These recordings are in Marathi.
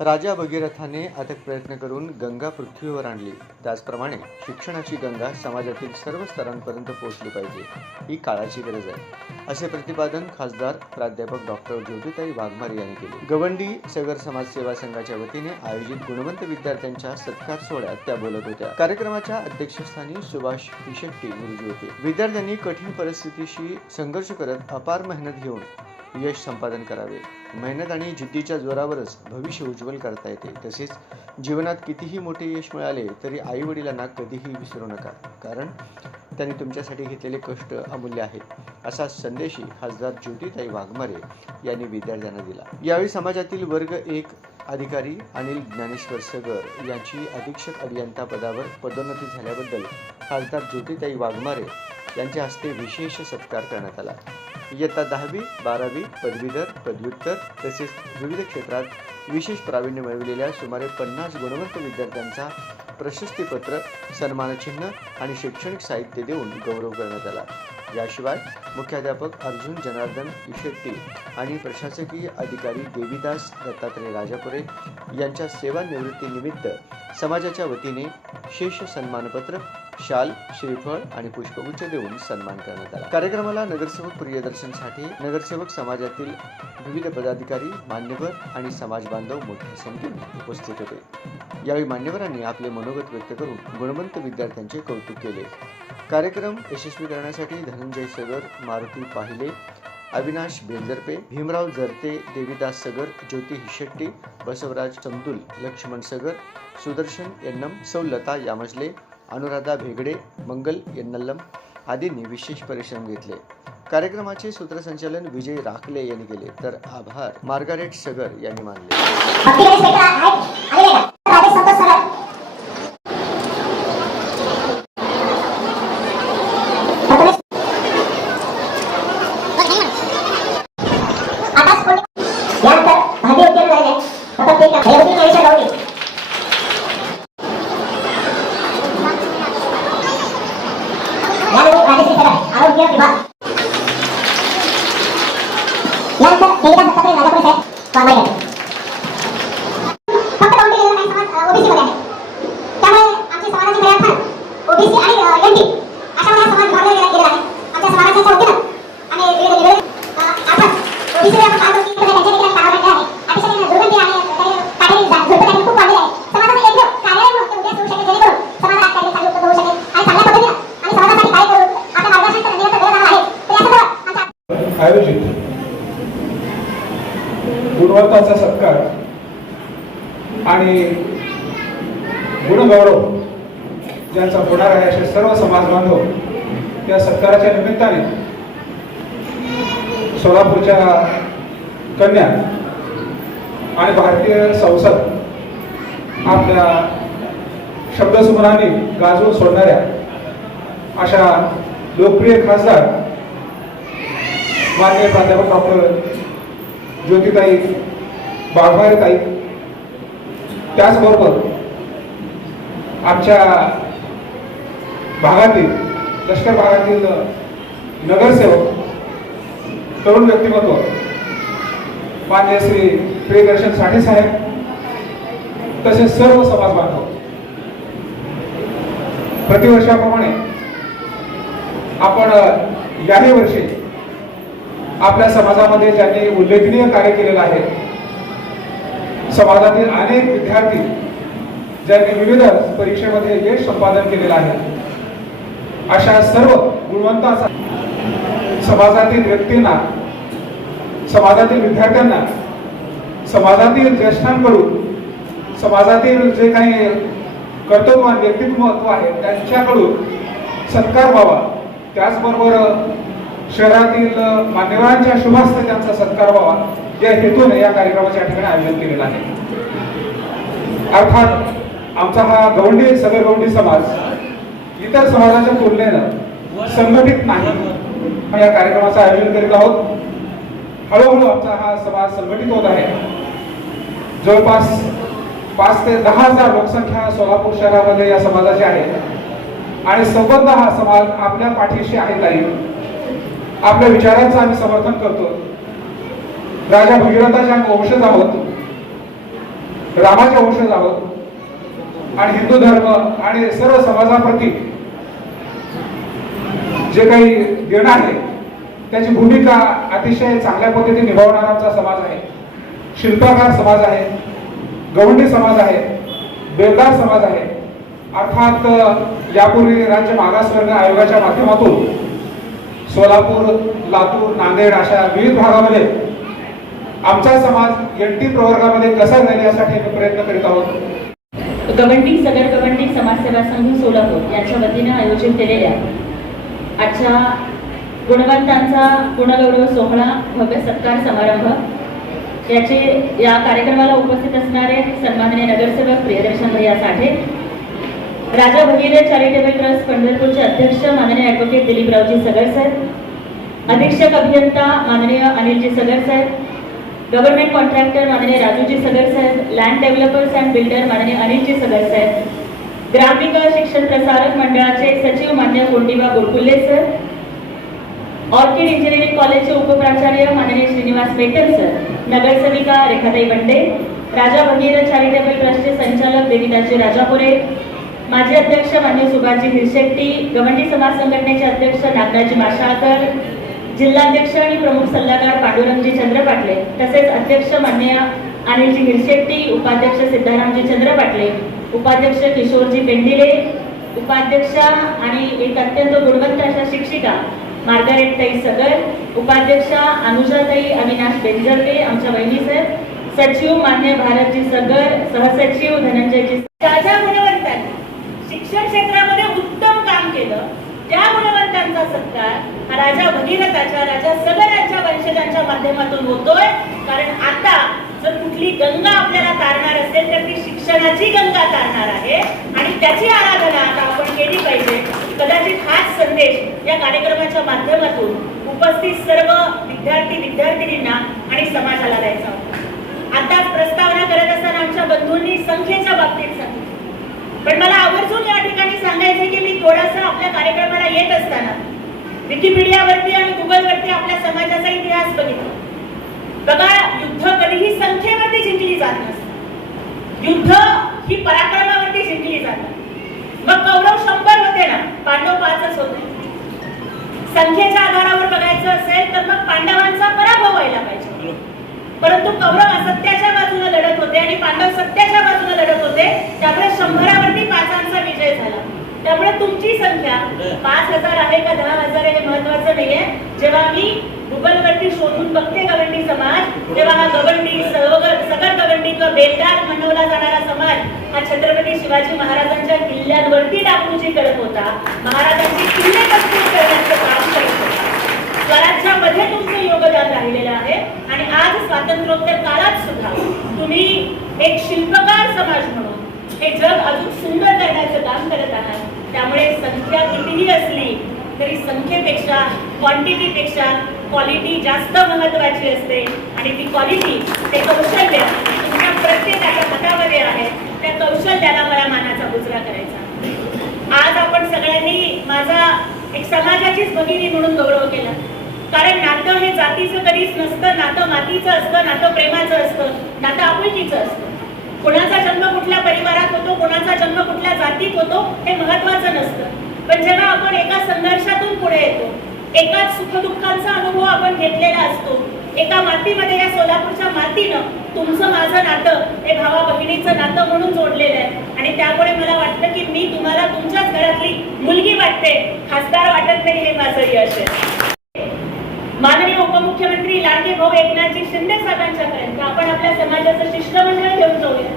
राजा भगीरथाने अथक प्रयत्न करून गंगा पृथ्वीवर आणली. त्याचप्रमाणे शिक्षणाची गंगा समाजातील सर्व स्तरांपर्यंत पोहोचली पाहिजे, ही काळाची गरज आहे, असे प्रतिपादन खासदार प्राध्यापक डॉक्टर ज्योतिताई वाघमारे यांनी केले. गवंडी सगर समाज सेवा संघाच्या वतीने आयोजित गुणवंत विद्यार्थ्यांच्या सत्कार सोहळ्यात त्या बोलत होत्या. कार्यक्रमाच्या अध्यक्षस्थानी सुभाष पिशेट्टी गुरुजी होते. विद्यार्थ्यांनी कठीण परिस्थितीशी संघर्ष करत अपार मेहनत घेऊन यश संपादन करावे. मेहनत आणि जिद्दीच्या जोरावरच भविष्य उज्ज्वल करता येते. तसेच जीवनात कितीही मोठे यश मिळाले तरी आई वडिलांना कधीही विसरू नका, कारण त्यांनी तुमच्यासाठी घेतलेले कष्ट अमूल्य आहेत, असा संदेशही खासदार ज्योतिताई वाघमारे यांनी विद्यार्थ्यांना दिला. यावेळी समाजातील वर्ग 1 अधिकारी अनिल ज्ञानेश्वर सगर यांची अधीक्षक अभियंता पदावर पदोन्नती झाल्याबद्दल खासदार ज्योतिताई वाघमारे यांच्या हस्ते विशेष सत्कार करण्यात आला. इयत्ता 10वी, 12वी, पदवीधर, पदव्युत्तर तसेच विविध क्षेत्रात विशेष प्रावीण्य मिळविलेल्या सुमारे 50 गुणवंत विद्यार्थ्यांचा प्रशस्तीपत्र, सन्मानचिन्ह आणि शैक्षणिक साहित्य देऊन गौरव करण्यात आला. याशिवाय मुख्याध्यापक अर्जुन जनार्दन इशेट्टी आणि प्रशासकीय अधिकारी देवीदास दत्तात्रय राजापुरे यांच्या सेवानिवृत्तीनिमित्त समाजाच्या वतीने शेष सन्मानपत्र, शाल, श्रीफळ आणि पुष्पगुच्छ देऊन सन्मान करण्यात आला. कार्यक्रमाला नगरसेवक प्रियदर्शनसाठी नगरसेवक समाजातील विविध पदाधिकारी, मान्यवर आणि समाज बांधव मोठ्या संख्येने उपस्थित होते. यावेळी मान्यवरांनी आपले मनोगत व्यक्त करून गुणवंत विद्यार्थ्यांचे कौतुक केले. कार्यक्रम यशस्वी करण्यासाठी धनंजय सगर, मारुती पाहिले, अविनाश बेंजरपे, भीमराव जरते, देवीदास सगर, ज्योती हिशेट्टी, बसवराज समदुल, लक्ष्मण सगर, सुदर्शन यन्नम, सौ लता यामजले, अनुराधा भेगडे, मंगल यन्नल्लम आदींनी विशेष परिश्रम घेतले. कार्यक्रमाचे सूत्रसंचालन विजय राखले यांनी केले, तर आभार मार्गारेट सगर यांनी मानले. आयोजित गुणवंताचा सत्कार आणि गुणगौरव ज्यांचा होणार आहे असे सर्व समाज बांधव या सत्काराच्या निमित्ताने सोलापूरच्या कन्या आणि भारतीय संसद आपल्या शब्दसुमनाने गाजवून सोडणाऱ्या अशा लोकप्रिय खासदार माननीय प्राध्यापक डॉक्टर ज्योतिताई वाघमारे ताई, त्याचबरोबर आमच्या भागातील लष्कर भागातील नगरसेवक, तरुण व्यक्तिमत्व माननीय श्री प्रियदर्शन साठे साहेब, तसेच सर्व समाज बांधव. प्रतिवर्षाप्रमाणे आपण याही वर्षी आपल्या समाजामध्ये ज्यांनी उल्लेखनीय कार्य केलेलं आहे, समाजातील अनेक विद्यार्थी ज्यांनी विविध परीक्षेमध्ये यश संपादन केलेलं आहे, अशा सर्व गुणवंतांचा समाजातील व्यक्तींना, समाजातील विद्यार्थ्यांना, समाजातील ज्येष्ठांकडून, समाजातील जे काही कर्तव्यवान व्यक्तिमत्व आहे त्यांच्याकडून सत्कार व्हावा. त्याचबरोबर शहरातील मान्यवरांच्या शुभहस्ते त्यांचा सत्कार व्हावा या हेतूने या कार्यक्रमाच्या ठिकाणी आयोजन केलेलं आहे. अर्थात आमचा हा गवंडी सगर गवंडी समाज इतर समाजाच्या तुलनेनं संघटित नाही. या कार्यक्रमाचं आयोजन करीत आहोत. हळूहळू आमचा हा समाज संघटित होत आहे. जवळपास 5 ते 10 हजार लोकसंख्या सोलापूर शहरामध्ये या समाजाची आहे आणि संबंध हा समाज आपल्या पाठीशी आहे. ताई, आपल्या विचारांचं आम्ही समर्थन करतो. राजा भगीरथाचे आम्ही वंशज आहोत. रामाचे वंशज आहोत आणि हिंदू धर्म आणि सर्व समाजाप्रती जे काही देणं आहे त्याची भूमिका अतिशय चांगल्या पद्धतीने निभावणारा आमचा समाज आहे. शिल्पकार समाज आहे, गवंडी समाज आहे, बेलदार समाज आहे. अर्थात यापूर्वी राज्य मागासवर्ग आयोगाच्या माध्यमातून सोलापूर, लातूर, नांदेड अशा विविध भागामध्ये आमचा समाज एनटी प्रवर्गामध्ये कसा जाईल यासाठी आम्ही प्रयत्न करीत आहोत. गवंडी सगर गवंडी समाजसेवा संघ सोलापूर यांच्या वतीने आयोजित केलेल्या आजच्या गुणवंतांचा गुणगौरव सोहळा भव्य सत्कार समारंभ या कार्यक्रमाला उपस्थित असणारे सन्माननीय नगरसेवक प्रियदर्शन भैया साठे, राजा भगीरथ चॅरिटेबल ट्रस्ट पंढरपूरचे अध्यक्ष माननीय ॲडव्होकेट दिलीपरावजी सगर साहेब, अधीक्षक अभियंता माननीय अनिलजी सगर साहेब, गव्हर्नमेंट कॉन्ट्रॅक्टर माननीय राजूजी सगर साहेब, लँड डेव्हलपर्स अँड बिल्डर माननीय अनिलजी सगर साहेब, ग्रामविकास शिक्षण प्रसारक मंडळाचे सचिव मान्य कोंडिबा बोरकुल्ले सर, ऑर्किड इंजिनिअरिंग कॉलेजचे उपप्राचार्य माननीय श्रीनिवास मेटर सर, नगरसेविका रेखाताई बंडे, राजा भगीरथ चॅरिटेबल ट्रस्टचे संचालक देविदासजी राजापुरे, माजी अध्यक्ष मान्य सुभाषजी हिरशेट्टी, गवंडी समाज संघटनेचे अध्यक्ष नागराजी माशाळकर, जिल्हाध्यक्ष आणि प्रमुख सल्लागार पांडुरंगजी चंद्र पाटले, तसेच अध्यक्ष मान्य अनिलजी हिरशेट्टी, उपाध्यक्ष सिद्धारामजी चंद्र पाटले, उपाध्यक्ष किशोरजी पेंडिले, उपाध्यक्षा आणि एक अत्यंत गुणवंत अशा शिक्षिका मार्गारेट ताई सगर, उपाध्यक्षा अनुजाताई अविनाश बेंजरके आमच्या बहिणी साहेब, सचिव मान्य भारतजी सगर, सहसचिव धनंजयजी. राजा गुणवंतांनी शिक्षण क्षेत्रामध्ये उत्तम काम केलं त्या गुणवंतांचा सत्कार हा राजा भगीरथाच्या, राजा सगर यांच्या वंशजांच्या माध्यमातून होतोय. कारण आता जर कुठली गंगा आपल्याला तारणार असेल तर ती शिक्षणाची गंगा तारणार आहे आणि त्याची आराधना आता आपण केली पाहिजे. कदाचित हाच संदेश या कार्यक्रमाच्या माध्यमातून उपस्थित सर्व विद्यार्थीनींना आणि समाजाला द्यायचा होता. आताच प्रस्तावना करत असताना आमच्या बंधूंनी संख्येच्या बाबतीत सांगितलं, पण मला आवर्जून या ठिकाणी सांगायचं की मी थोडासा आपल्या कार्यक्रमाला येत असताना विकिपीडियावरती आणि गुगलवरती आपल्या समाजाचा इतिहास बघितला. बघा, युद्ध कधीही संख्येवरती जिंकली जात नसते. युद्ध ही पराक्रमावरती जिंकली जातात. मग कौरव 100 होते ना, पांडव 5च होते. संख्येच्या आधारावर बघायचं असेल तर मग पांडवांचा पराभव व्हायला पाहिजे. परंतु कौरव असत्याच्या बाजूने लढत होते आणि पांडव सत्याच्या बाजूने लढत होते, त्यामुळे 100वरती 5चा विजय झाला. त्यामुळे तुमची संख्या 5000 आहे का 10,000 आहे हे महत्वाचं नाहीये. जेव्हा मी गुगलवरती शोधून बघते गवंडी समाज, तेव्हा हा गवंडी सगर गवंडी किंवा बेलदार म्हणवला जाणारा समाज हा छत्रपती शिवाजी महाराजांच्या किल्ल्यांवरती डागडुजी करत होता, महाराजांची किल्ले मजबूत करण्याचं काम करत होता. स्वराज्यामध्ये तुमचं योगदान राहिलेलं आहे आणि आज स्वातंत्र्योत्तर काळात सुद्धा तुम्ही एक शिल्पकार समाज म्हणून हे जग अजून सुंदर करण्याचं काम करत आहात. त्यामुळे संख्या कितीही असली तरी संख्येपेक्षा क्वांटिटीपेक्षा क्वालिटी जास्त महत्वाची असते आणि ती क्वालिटी, ते कौशल्य तुमच्या प्रत्येकाच्या हातामध्ये आहे. त्या कौशल्याला मला मानाचा मुजरा करायचा. आज आपण सगळ्यांनी माझा एक समाजाचीच भगिनी म्हणून गौरव केला. कारण नातं हे जातीचं कधीच नसतं, नातं मातीचं असतं, नातं प्रेमाचं असतं, नातं आपुलकीचं असतं. कोणाचा जन्म कुठल्या परिवारात होतो, कोणाचा जन्म कुठल्या जातीत होतो हे महत्वाचं नसतं. पण जेव्हा आपण एका संघर्षातून पुढे येतो, एकाच सुखदुःखांचा अनुभव आपण घेतलेला असतो, एका मातीमध्ये, या सोलापूरच्या मातीनं तुमचं माझं नातं हे भावा बहिणीचं नातं म्हणून जोडलेलं आहे. आणि त्यामुळे मला वाटतं की मी तुम्हाला तुमच्याच घरातली मुलगी वाटते, खासदार वाटत नाही, हे माझं यश आहे. माननीय उपमुख्यमंत्री लाडके भाऊ एकनाथजी शिंदे साहेबांच्या पर्यंत आपण आपल्या समाजाचं शिष्टमंडळ घेऊन जाऊया.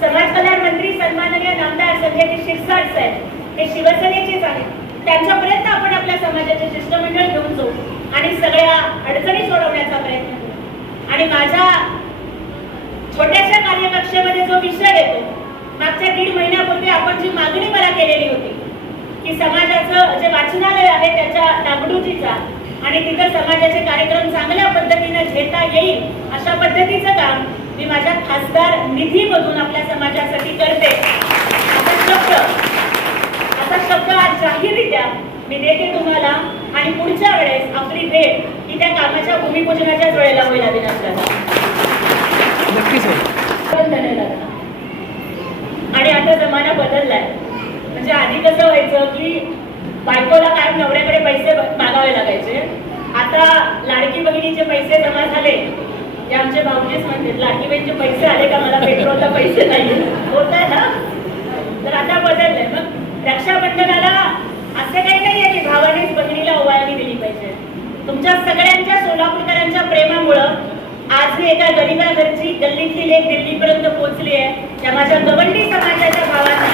समाज कल्याण मंत्री सन्माननीय नामदार संजय शिरसाट साहेब हे शिवसेनेचेच आहेत, त्यांच्यापर्यंत आपण आपल्या समाजाचे शिष्टमंडळ घेऊन जाऊ आणि सगळ्या अडचणी सोडवण्याचा प्रयत्न करू. आणि माझ्या छोट्याशा कार्यकक्षेमध्ये जो विषय येतो, मागच्या 1.5 महिन्यापूर्वी आपण जी मागणी मला केलेली होती की समाजाचं जे वाचनालय आहे त्याच्या डागडुजीचा आणि तिथं समाजाचे कार्यक्रम चांगल्या पद्धतीने घेता येईल अशा पद्धतीचं काम मी माझ्या खासदार निधीमधून आपल्या समाजासाठी करते. असा शब्द आज जाहीररित्या मी देते तुम्हाला. आणि पुढच्या वेळेस आपली भेट ही त्या कामाच्या भूमिपूजनाच्याच वेळेला होईल. अविनाश दादा, नक्कीच होईल. आणि आता जमाना बदललाय. म्हणजे आधी कसं व्हायचं की बायकोला कायम नवऱ्याकडे पैसे मागावे लागायचे. आता लाडकी बहिणीचे पैसे जमा झाले ते आमचे भाऊजीच म्हणतात, लाडकी बहिणीचे पैसे आले का मला पेट्रोलला पैसे नाही होत आहे ना. तर आता बदललंय. मग रक्षाबंधनाला असं काही नाहीये की भावानेच बहिणीला ओवाळणी दिली पाहिजे. तुमच्या सगळ्यांच्या सोलापूरकरांच्या प्रेमामुळं आज मी एका गरीबा घरची गल्लीतली लेक दिल्लीपर्यंत पोहोचली आहे. या माझ्या गवंडी समाजाच्या भावांना,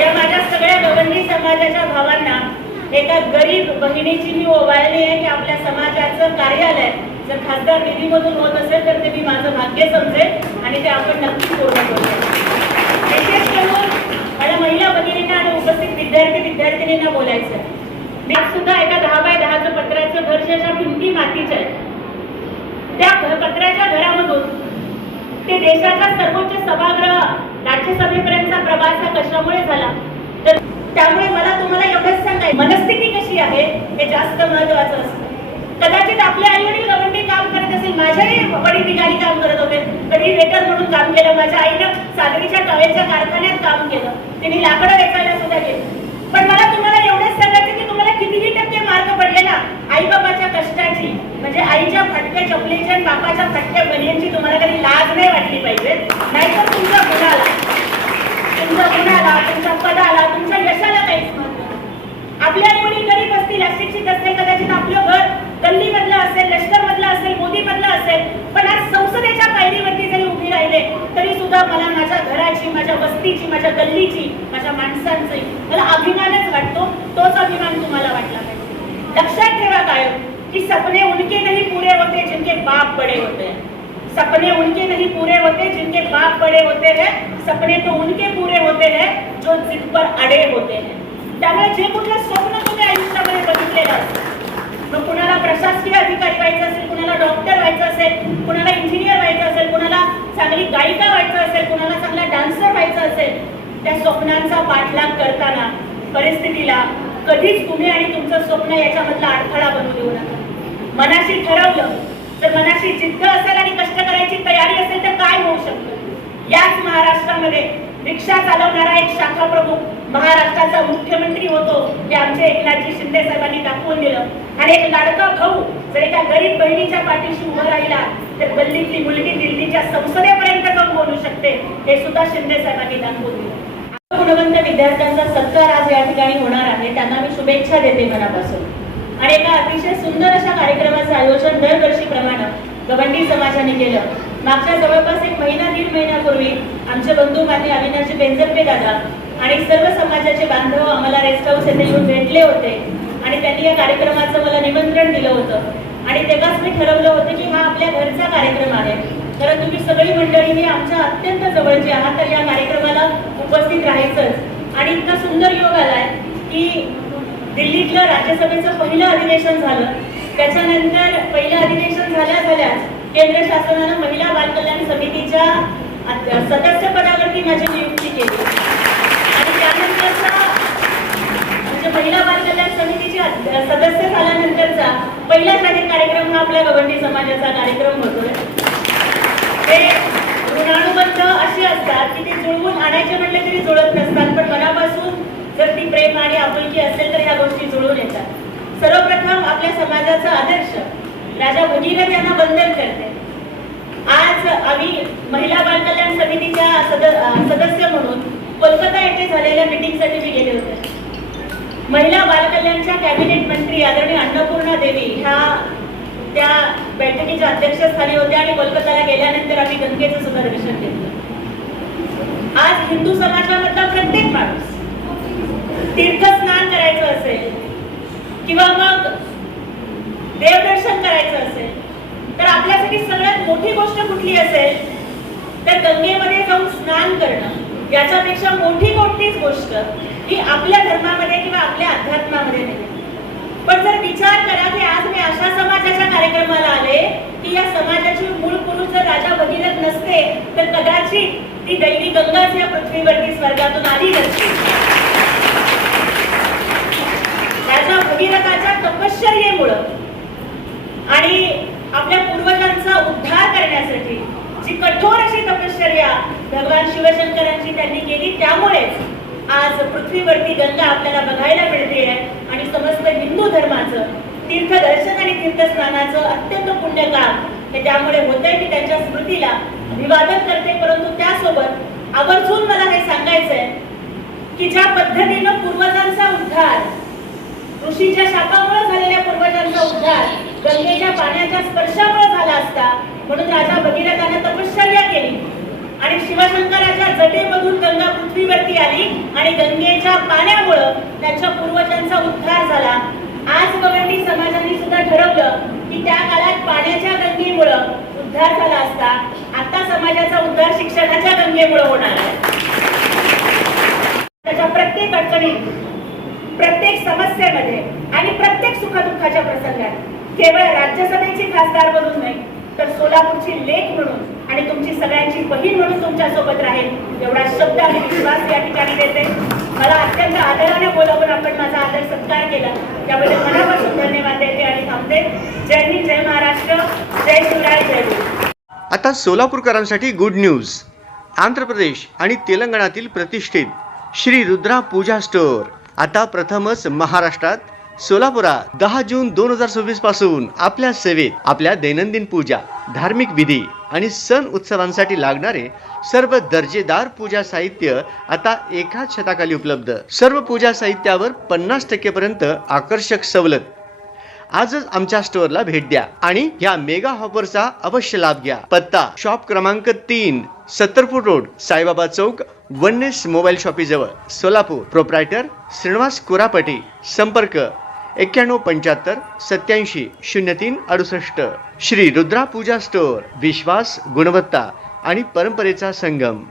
या माझ्या सगळ्या गवंडी समाजाच्या भावांना एका गरीब बहिणीची मी ओवाळणी आहे की आपल्या समाजाचं कार्यालय जर खासदार निधीमधून होत असेल तर ते मी माझं भाग्य समजेल आणि ते आपण नक्की पूर्ण करूया. विशेष करून मला महिला भगिनींना आणि उपस्थित विद्यार्थिनींना बोलायचं आहे. मी सुद्धा एका 10x10 पत्र्याचं घर ज्याच्या भिंती मातीच्या आहेत, त्या पत्र्याच्या घरामधून ते देशाच्या सर्वोच्च सभागृह राज्यसभेपर्यंतचा प्रवास हा कशामुळे झाला. तर त्यामुळे मला तुम्हाला एवढंच सांगायचं, मनस्थिती कशी आहे हे जास्त महत्वाचं असतं. कदाचित आपले आई वडील गवंडी काम करत असेल, माझ्याही वडील बिगारी काम करत होते, कधी वेटर म्हणून काम केलं. माझ्या आईनं सागरीच्या टॉवेलच्या कारखान्यात काम केलं, तिने लाकडं वेचायला सुद्धा केलं. पण मला तुम्हाला एवढंच सांगायचं की तुम्हाला कितीही टक्के मार्क पडले ना, आई बाबाच्या कष्टाची, म्हणजे आईच्या फटक्या चपलीच्या आणि बापाच्या फटक्या बनियांची तुम्हाला कधी लाज नाही वाटली पाहिजे. नाहीतर तुमच्या गुणाला, तुमच्या पदाला, तुमच्या यशाला काहीच महत्व नाही. आपले आई वडील गरीब असतील, अशिक्षित असतील, कदाचित आपलं घर गल्लीमधलं असेल, लष्करमधलं असेल, मोदीमधलं असेल, पण आज संसदेच्या पायरीवरती जरी उभी राहिले तरी सुद्धा मला माझ्या घराची, माझ्या वस्तीची, माझ्या गल्लीची, माझ्या माणसांची मला अभिमानच वाटतो. तोच अभिमान तुम्हाला वाटला पाहिजे. लक्षात ठेवा कायम कि सपने उनके नहीं पूरे होते जिनके बाप बड़े होते हैं. सपने उनके नहीं पूरे होते जिनके बाप बड़े होते हैं. सपने तो उनके पूरे होते हैं जो जिद पर अड़े होते हैं. त्यामुळे जे कुठलं स्वप्न तुम्ही आयुष्यामध्ये बघितलेलं असेल, मग कुणाला प्रशासकीय अधिकारी व्हायचं असेल, कुणाला डॉक्टर व्हायचं असेल, कुणाला इंजिनियर व्हायचं असेल, कुणाला चांगली गायिका व्हायचं असेल, कुणाला चांगला डान्सर व्हायचं असेल, त्या स्वप्नांचा पाठलाग करताना परिस्थितीला कधीच तुम्ही आणि तुमचं स्वप्न याच्यामधला अडथळा बनवू देऊ नका. मनाशी ठरवलं तर, मनाशी जिद्द असेल आणि कष्ट करायची तयारी असेल तर काय होऊ शकतं. याच महाराष्ट्रामध्ये रिक्षा चालवणारा एक शाखा प्रमुख महाराष्ट्राचा मुख्यमंत्री होतो हे आमचे एकनाथजी शिंदे साहेबांनी दाखवून दिलं. आणि एक लाडका भाऊ जर एका गरीब बहिणीच्या पाठीशी उभा राहिला तर गल्लीतली मुलगी दिल्लीच्या संसदेपर्यंत जाऊन बोलू शकते, हे सुद्धा शिंदे साहेबांनी दाखवून दिलं. गुणवंत विद्यार्थ्यांचा सत्कार आज या ठिकाणी होणार आहे. त्यांना मी शुभेच्छा देते मनापासून. आणि एका अतिशय सुंदर अशा कार्यक्रमाचं आयोजन दरवर्षीप्रमाणे गवंडी समाजाने केलं. मागच्या जवळपास एक महिना दीड महिन्यापूर्वी आमचे बंधू मान्य अविनाशजी बेंजरपे दादा आणि सर्व समाजाचे बांधव आम्हाला रेस्ट हाऊस येथे येऊन भेटले होते आणि त्यांनी या कार्यक्रमाचं मला निमंत्रण दिलं होतं. आणि तेव्हाच मी ठरवलं होतं की हा आपल्या घरचा कार्यक्रम आहे, कारण तुम्ही सगळी मंडळी ही आमच्या अत्यंत जवळची आहात, तर या कार्यक्रमाला उपस्थित राहायचंच. आणि इतका सुंदर योग आलाय की दिल्लीतलं राज्यसभेचं पहिलं अधिवेशन झालं, त्याच्यानंतर पहिलं अधिवेशन झाल्याच केंद्र शासनानं महिला बाल कल्याण समितीच्या सदस्यपदावरती माझी नियुक्ती केली. आणि त्यानंतरचा म्हणजे महिला बाल कल्याण समितीची सदस्य झाल्यानंतरचा पहिला जाहीर कार्यक्रम हा आपल्या गवंडी समाजाचा कार्यक्रम होतोय. ते ऋणानुबंध असे असतात की ते जुळवून आणायचे म्हटले तरी जुळत नसतात, पण मनापासून जर ती प्रेम आणि आपुलकी असेल तर ह्या गोष्टी जुळून येतात. सर्वप्रथम आपल्या समाजाचा आदर्श राजा भगीरथ यांना वंदन करते. आज आम्ही महिला बाल कल्याण समितीच्या सदस्य म्हणून कोलकाता येथे झालेल्या मीटिंगसाठी मी गेले होते. महिला बाल कल्याणच्या कॅबिनेट मंत्री आदरणीय अन्नपूर्णा देवी ह्या त्या बैठकीच्या अध्यक्षस्थानी होत्या आणि कोलकाताला गेल्यानंतर आम्ही गंगेचं सुद्धा दर्शन घेतलं. आज हिंदू समाजामधला प्रत्येक माणूस तीर्थस्नान करायचं असेल किंवा मग देवदर्शन करायचं असेल तर आपल्यासाठी सगळ्यात मोठी गोष्ट कुठली असेल तर गंगेमध्ये जाऊन स्नान करणं. याच्यापेक्षा मोठी कोणतीच गोष्ट ही आपल्या धर्मामध्ये किंवा आपल्या अध्यात्मामध्ये नाही. पण जर विचार करा की आज मी अशा समाजाच्या कार्यक्रमाला आले की या समाजाचे मूळ पुरुष जर राजा भगीरथ नसते तर कदाचित ती दैवी गंगाच या पृथ्वीवरती स्वर्गातून आली नसती. राजा भगीरथाच्या तपश्चर्येमुळं आणि आपल्या पूर्वजांचा उद्धार करण्यासाठी जी कठोर अशी तपश्चर्या भगवान शिवशंकरांची त्यांनी केली. त्यामुळेच आज पृथ्वीवरती गंगा आपल्याला बघायला मिळते आहे आणि समस्त हिंदू धर्माचं तीर्थदर्शन आणि तीर्थस्नानाचं अत्यंत पुण्य काम हे त्यामुळे होतंय. की त्यांच्या स्मृतीला अभिवादन करते, परंतु त्यासोबत आवर्जून मला हे सांगायचंय की ज्या पद्धतीनं पूर्वजांचा उद्धार, ऋषीच्या शापामुळे झालेल्या पूर्वजांचा उद्धार गंगेच्या पाण्याच्या स्पर्शामुळे झाला असता, म्हणून राजा भगीरथाने तपश्चर्या केली आणि शिवशंकराच्या जटेमधून गंगा पृथ्वीवरती आली आणि गंगेच्या पाण्यामुळे त्यांच्या पूर्वजांचा उद्धार झाला. आज गवंडी समाजाने सुद्धा ठरवलं की त्या काळात पाण्याच्या गंगेमुळे उद्धार झाला असता, आता समाजाचा उद्धार शिक्षणाच्या गंगेमुळे होणार आहे. त्याच्या प्रत्येक अडचणीत, प्रत्येक समस्येमध्ये आणि प्रत्येक सुखदुःखाच्या प्रसंगात केवळ राज्यसभेची खासदार म्हणून नाही तर सोलापूरची लेक म्हणून आणि तुमची सगळ्यांची बहीण म्हणून तुमच्या सोबत राहील एवढा शब्द आणि विश्वास या ठिकाणी देते. मला अत्यंत आदराने बोलावून आपण माझा आदर सत्कार केला त्याबद्दल मनापासून धन्यवाद देते आणि थांबते. जय हिंद, जय महाराष्ट्र, जय शिवराय, जय गुरु. आता सोलापूरकरांसाठी गुड न्यूज. आंध्र प्रदेश आणि तेलंगणातील प्रतिष्ठित श्री रुद्रा पूजा स्टोअर आता प्रथमच महाराष्ट्रात सोलापुरात 10 जून 2026 पासून आपल्या सेवेत. आपल्या दैनंदिन पूजा, धार्मिक विधी आणि सण उत्सवांसाठी लागणारे सर्व दर्जेदार पूजा साहित्य आता एकाच छताखाली उपलब्ध. सर्व पूजा साहित्यावर 50% पर्यंत आकर्षक सवलत. आजच आमच्या स्टोअरला भेट द्या आणि या मेगा ऑफरचा अवश्य लाभ घ्या. पत्ता शॉप क्रमांक 3, 70 फूट रोड, साईबाबा चौक, वननेस मोबाईल शॉपी जवळ, सोलापूर. प्रोप्रायटर श्रीनिवास कुरापटी. संपर्क 9175 87 03 68. श्री रुद्रा पूजा स्टोअर. विश्वास, गुणवत्ता आणि परंपरेचा संगम.